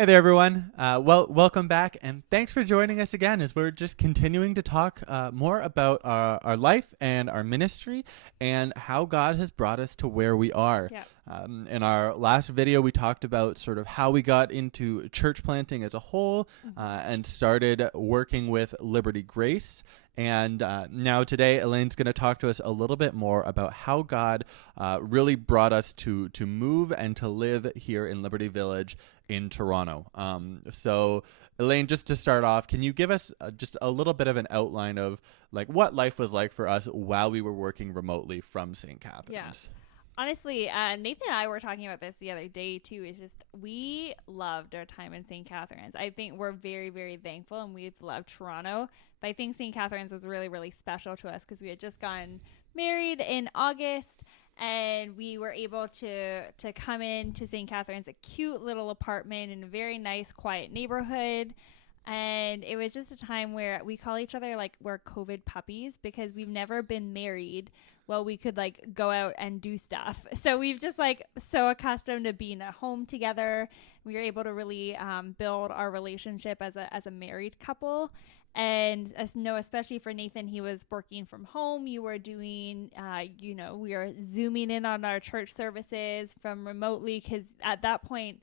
Hey there, everyone. Welcome back, and thanks for joining us again as we're just continuing to talk more about our life and our ministry and how God has brought us to where we are. Yeah. In our last video, we talked about sort of how we got into church planting as a whole and started working with Liberty Grace. And now today, Elaine's going to talk to us a little bit more about how God really brought us to move and to live here in Liberty Village in Toronto. So Elaine, just to start off, can you give us just a little bit of an outline of like what life was like for us while we were working remotely from St. Catharines? Honestly, Nathan and I were talking about this the other day too. It's just we loved our time in St. Catharines. I think we're very, very thankful, and we've loved Toronto. But I think St. Catharines was really, really special to us because we had just gotten married in August, and we were able to come in to St. Catharines, a cute little apartment in a very nice, quiet neighborhood. And it was just a time where we call each other like we're COVID puppies because we've never been married. Well, we could like go out and do stuff. So we've just like so accustomed to being at home together. We were able to really build our relationship as a married couple. And especially for Nathan, he was working from home. You were doing, we were zooming in on our church services from remotely because at that point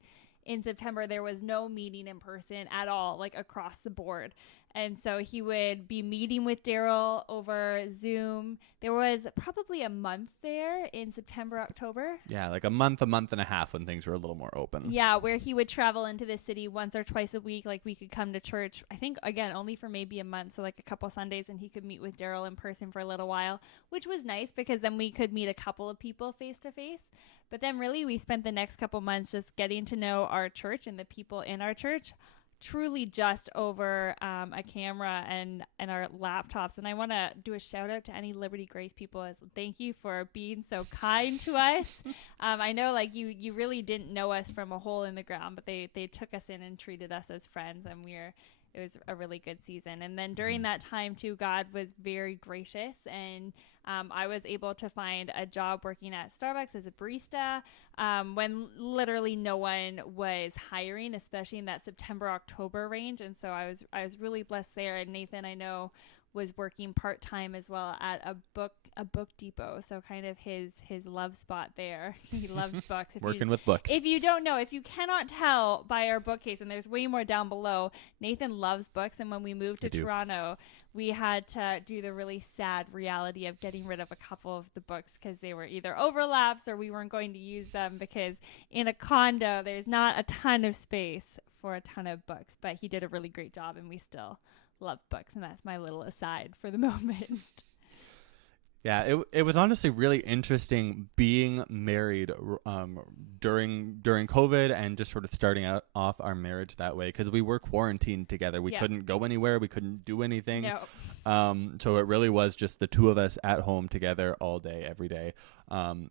in September, there was no meeting in person at all, like across the board. And so he would be meeting with Daryl over Zoom. There was probably a month there in September, October. Yeah, like a month and a half when things were a little more open. Yeah, where he would travel into the city once or twice a week. Like we could come to church, I think, again, only for maybe a month. So like a couple Sundays, and he could meet with Daryl in person for a little while, which was nice because then we could meet a couple of people face to face. But then really we spent the next couple months just getting to know our church and the people in our church truly just over a camera and our laptops. And I want to do a shout out to any Liberty Grace people as thank you for being so kind to us. I know like you really didn't know us from a hole in the ground, but they took us in and treated us as friends, and it was a really good season. And then during that time too, God was very gracious, and I was able to find a job working at Starbucks as a barista when literally no one was hiring, especially in that September, October range. And so I was really blessed there. And Nathan, I know, was working part-time as well at a book depot. So kind of his love spot there. He loves books. Working with books. If you don't know, if you cannot tell by our bookcase, and there's way more down below, Nathan loves books. And when we moved to Toronto, we had to do the really sad reality of getting rid of a couple of the books because they were either overlaps or we weren't going to use them because in a condo, there's not a ton of space for a ton of books. But he did a really great job, and we still love books, and that's my little aside for the moment. Yeah, it was honestly really interesting being married during COVID and just sort of starting off our marriage that way because we were quarantined together. We couldn't go anywhere. We couldn't do anything. No. So it really was just the two of us at home together all day, every day,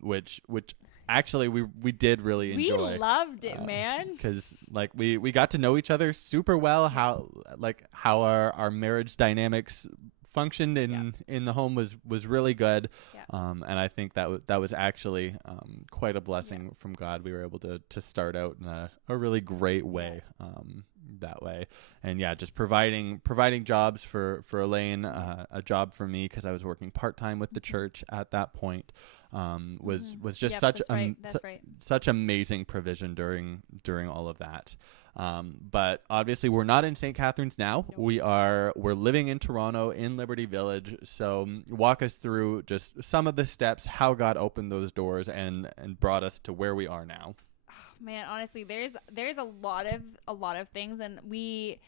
which actually we did really enjoy. We loved it, man. Because like we got to know each other super well. How our marriage dynamics functioned in the home was really good. And I think that was actually quite a blessing from God. We were able to start out in a really great way that way. And just providing jobs for Elaine, a job for me because I was working part-time with the church at that point. Was just such amazing provision during all of that. But obviously we're not in St. Catharines now. Nope. We're living in Toronto in Liberty Village. So walk us through just some of the steps, how God opened those doors and brought us to where we are now. Oh, man, honestly, there's a lot of things, and we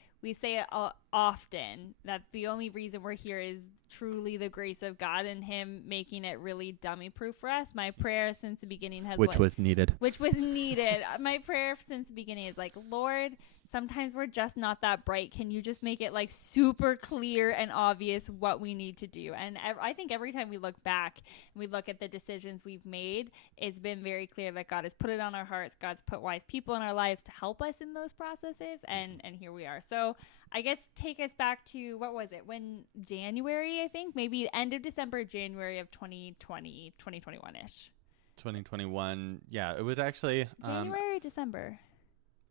say it often that the only reason we're here is truly the grace of God and Him making it really dummy proof for us. My prayer since the beginning which was needed. My prayer since the beginning is like, Lord, sometimes we're just not that bright. Can you just make it like super clear and obvious what we need to do? And I think every time we look back and we look at the decisions we've made, it's been very clear that God has put it on our hearts. God's put wise people in our lives to help us in those processes. And here we are. So I guess take us back to, what was it? When January, I think, maybe end of December, January of 2020, 2021-ish. 2021. Yeah, it was actually January or December?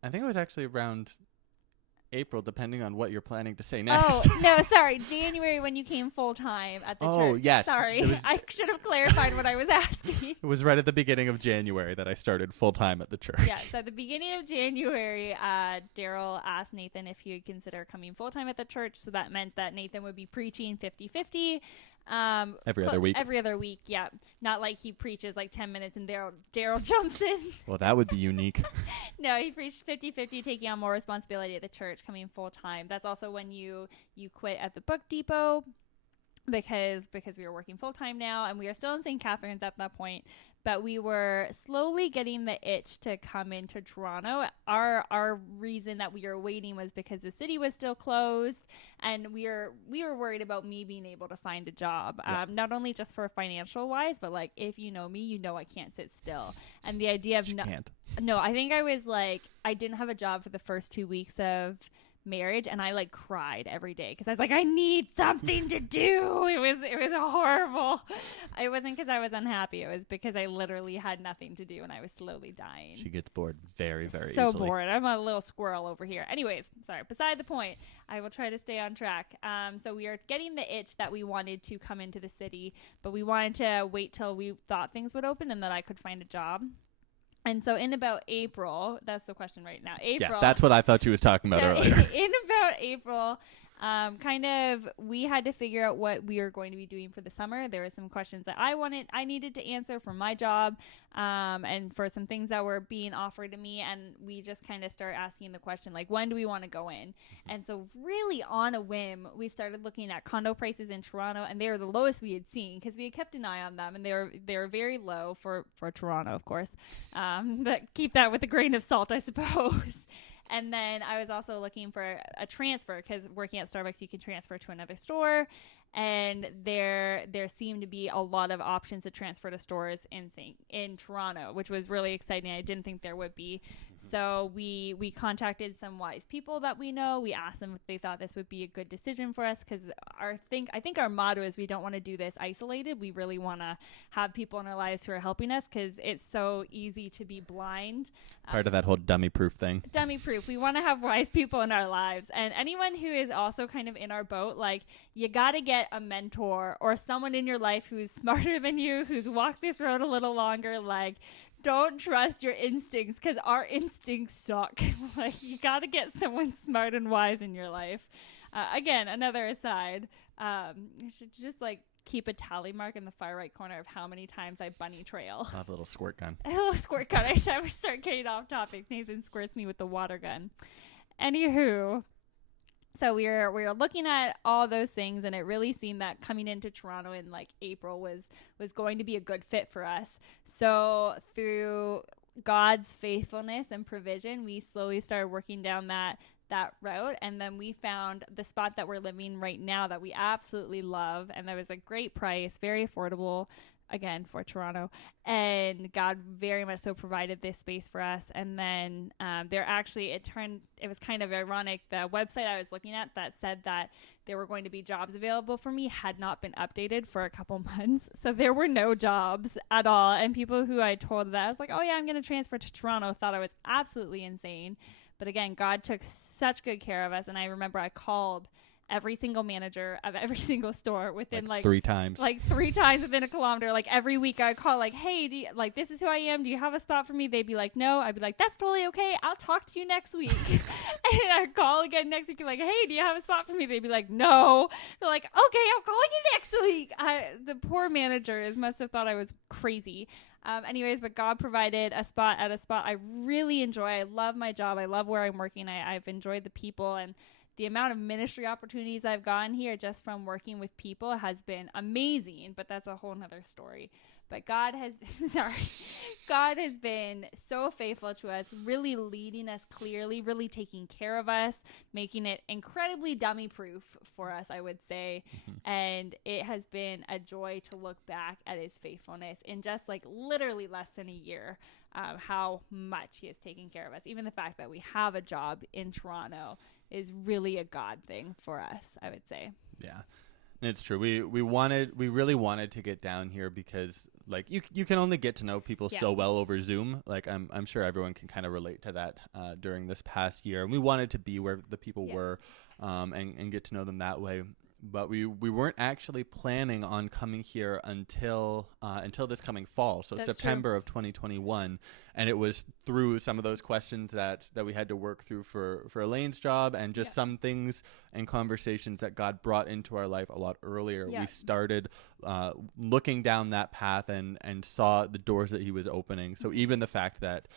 I think it was actually around April, depending on what you're planning to say next. Oh, no, sorry. January when you came full-time at the church. Oh, yes. Sorry. I should have clarified what I was asking. It was right at the beginning of January that I started full-time at the church. Yeah, so at the beginning of January, Daryl asked Nathan if he would consider coming full-time at the church. So that meant that Nathan would be preaching 50-50. Every other week. Every other week, yeah. Not like he preaches like 10 minutes and Daryl jumps in. Well, that would be unique. No, he preached 50-50, taking on more responsibility at the church, coming full-time. That's also when you quit at the Book Depot because we were working full-time now, and we are still in St. Catharines at that point. But we were slowly getting the itch to come into Toronto. Our reason that we were waiting was because the city was still closed, and we were worried about me being able to find a job. Yeah. Not only just for financial wise, but like if you know me, you know I can't sit still. And the idea of no, I think I was like I didn't have a job for the first 2 weeks of marriage, and I like cried every day because I was like, I need something to do. It was horrible. It wasn't because I was unhappy. It was because I literally had nothing to do and I was slowly dying. She gets bored very, very so easily. Bored. I'm a little squirrel over here. Anyways, sorry. Beside the point, I will try to stay on track. So we are getting the itch that we wanted to come into the city, but we wanted to wait till we thought things would open and that I could find a job. And so in about April, that's the question right now. April. Yeah, that's what I thought she was talking about earlier. In about April, we had to figure out what we were going to be doing for the summer. There were some questions that I needed to answer for my job, and for some things that were being offered to me. And we just kind of start asking the question, like, when do we want to go in? And so really on a whim, we started looking at condo prices in Toronto, and they were the lowest we had seen because we had kept an eye on them, and they were very low for Toronto, of course. But keep that with a grain of salt, I suppose. And then I was also looking for a transfer because working at Starbucks, you can transfer to another store. And there seemed to be a lot of options to transfer to stores in Toronto, which was really exciting. I didn't think there would be. So we contacted some wise people that we know. We asked them if they thought this would be a good decision for us because I think our motto is we don't want to do this isolated. We really want to have people in our lives who are helping us because it's so easy to be blind. Part of that whole dummy proof thing. Dummy proof. We want to have wise people in our lives. And anyone who is also kind of in our boat, like you got to get a mentor or someone in your life who's smarter than you, who's walked this road a little longer, like don't trust your instincts because our instincts suck. Like you got to get someone smart and wise in your life. Again, another aside. You should just like keep a tally mark in the far right corner of how many times I bunny trail. I have a little squirt gun. A little squirt gun. I start getting off topic. Nathan squirts me with the water gun. Anywho. So we were looking at all those things, and it really seemed that coming into Toronto in like April was going to be a good fit for us. So through God's faithfulness and provision, we slowly started working down that route, and then we found the spot that we're living right now that we absolutely love, and that was a great price, very affordable. Again, for Toronto, and God very much so provided this space for us. And then it was kind of ironic. The website I was looking at that said that there were going to be jobs available for me had not been updated for a couple months. So there were no jobs at all. And people who I told that, I was like, oh yeah, I'm going to transfer to Toronto, thought I was absolutely insane. But again, God took such good care of us. And I remember I called every single manager of every single store within like 3 times. Like 3 times within a kilometer. Like every week I call like, hey, this is who I am. Do you have a spot for me? They'd be like, no. I'd be like, that's totally okay. I'll talk to you next week. And I'd call again next week. Like, hey, do you have a spot for me? They'd be like, no. They're like, okay, I'll call you next week. The poor managers must have thought I was crazy. Anyways, but God provided a spot at a spot I really enjoy. I love my job. I love where I'm working. I've enjoyed the people, and the amount of ministry opportunities I've gotten here just from working with people has been amazing, but that's a whole nother story. But God has been so faithful to us, really leading us clearly, really taking care of us, making it incredibly dummy proof for us, I would say. Mm-hmm. And it has been a joy to look back at his faithfulness in just like literally less than a year, how much he has taken care of us. Even the fact that we have a job in Toronto is really a God thing for us, I would say. Yeah. And it's true. We really wanted to get down here because like you can only get to know people so well over Zoom. Like I'm sure everyone can kind of relate to that during this past year. And we wanted to be where the people were and get to know them that way. But we weren't actually planning on coming here until this coming fall, so that's September of 2021, and it was through some of those questions that we had to work through for Elaine's job, and just some things and conversations that God brought into our life a lot earlier. We started looking down that path and saw the doors that he was opening. So even the fact that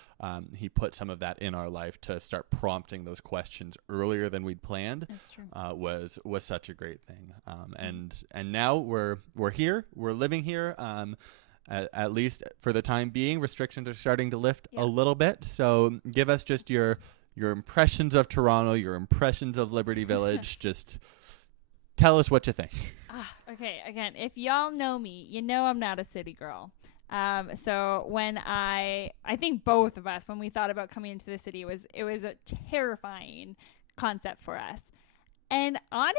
he put some of that in our life to start prompting those questions earlier than we'd planned was such a great thing. And now we're here, we're living here. At least for the time being, restrictions are starting to lift a little bit. So give us just your impressions of Toronto, your impressions of Liberty Village. Just tell us what you think. Okay. Again, if y'all know me, you know I'm not a city girl. So when I think both of us, when we thought about coming into the city, it was a terrifying concept for us. And honestly,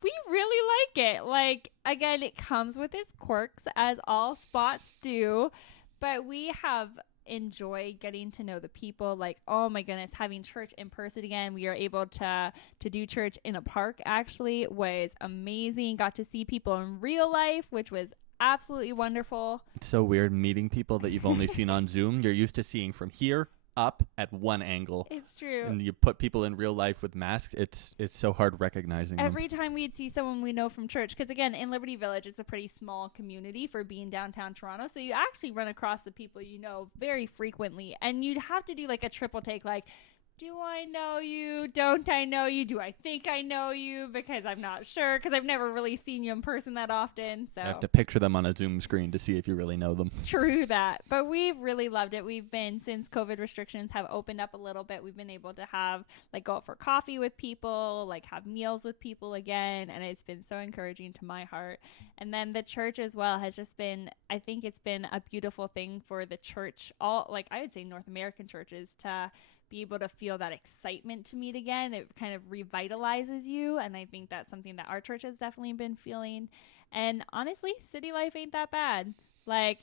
we really like it. Like, again, it comes with its quirks, as all spots do, but we have enjoyed getting to know the people. Like, oh my goodness, having church in person again. We are able to do church in a park, actually, was amazing. Got to see people in real life, which was absolutely wonderful. It's so weird meeting people that you've only seen on Zoom. You're used to seeing from here up at one angle. It's true. And you put people in real life with masks, it's so hard recognizing every them. time we'd see someone we know from church, because again, in Liberty Village, it's a pretty small community for being downtown Toronto, so you actually run across the people you know very frequently, and you'd have to do like a triple take, like, do I know you? Don't I know you? Do I think I know you? Because I'm not sure, because I've never really seen you in person that often. So you have to picture them on a Zoom screen to see if you really know them. True that. But we've really loved it. We've been, since COVID restrictions have opened up a little bit, we've been able to have, like, go out for coffee with people, like, have meals with people again. And it's been so encouraging to my heart. And then the church as well has just been, I think it's been a beautiful thing for the church, all, like, I would say North American churches, to be able to feel that excitement to meet again. It kind of revitalizes you, and I think that's something that our church has definitely been feeling. And honestly, city life ain't that bad. Like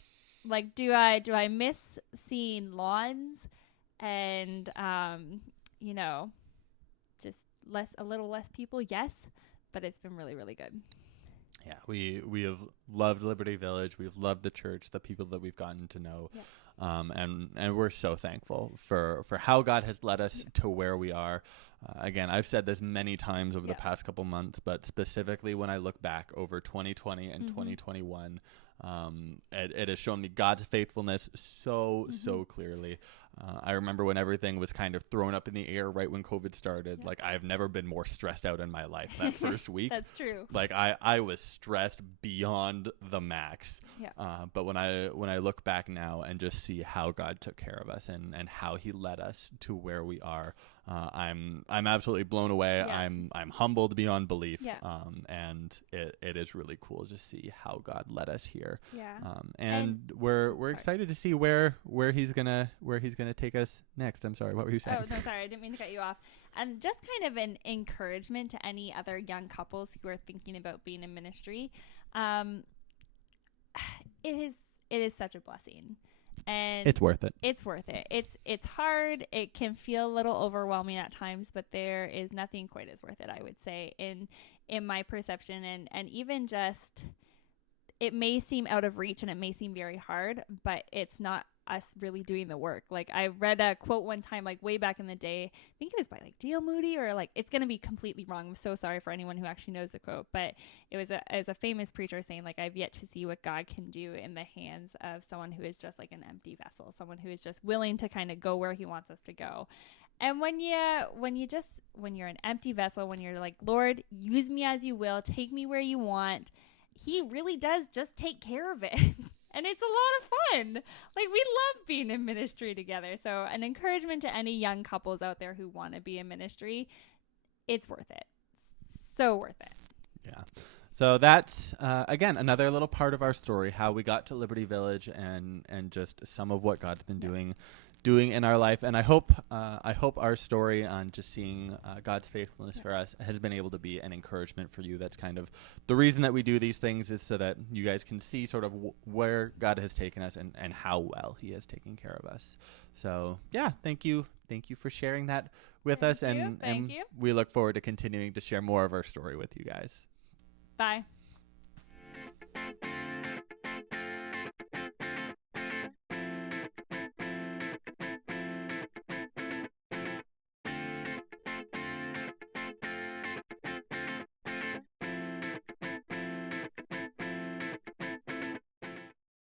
do I miss seeing lawns and just a little less people? Yes, but it's been really, really good. Yeah, we have loved Liberty Village. We've loved the church, the people that we've gotten to know. Yeah. And we're so thankful for how God has led us to where we are. Again, I've said this many times over the past couple months, but specifically when I look back over 2020 and 2021, it has shown me God's faithfulness so clearly. I remember when everything was kind of thrown up in the air right when COVID started. Like, I've never been more stressed out in my life that first week. That's true. Like, I was stressed beyond the max. Yeah. But when I look back now and just see how God took care of us and how he led us to where we are, I'm absolutely blown away. Yeah. I'm humbled beyond belief. Yeah. And it is really cool to see how God led us here. Yeah. And we're excited to see where he's gonna take us next. I'm sorry, what were you saying? Oh, no, sorry, I didn't mean to cut you off. And just kind of an encouragement to any other young couples who are thinking about being in ministry. It is such a blessing. And it's worth it. It's worth it. It's hard. It can feel a little overwhelming at times, but there is nothing quite as worth it, I would say, in my perception. And even just, it may seem out of reach and it may seem very hard, but it's not us really doing the work. Like, I read a quote one time, like way back in the day, I think it was by like D.L. Moody, or like, it's going to be completely wrong. I'm so sorry for anyone who actually knows the quote, but it was a famous preacher saying, like, I've yet to see what God can do in the hands of someone who is just like an empty vessel, someone who is just willing to kind of go where he wants us to go. And when you're an empty vessel, when you're like, Lord, use me as you will, take me where you want, he really does just take care of it. And it's a lot of fun. Like, we love being in ministry together. So an encouragement to any young couples out there who want to be in ministry, it's worth it. So worth it. Yeah. So that's, again, another little part of our story, how we got to Liberty Village and just some of what God's been doing doing in our life. And I hope our story on just seeing God's faithfulness for us has been able to be an encouragement for you. That's kind of the reason that we do these things, is so that you guys can see sort of where God has taken us and how well he has taken care of us. So yeah, thank you for sharing that with us. Thank you. We look forward to continuing to share more of our story with you guys. Bye.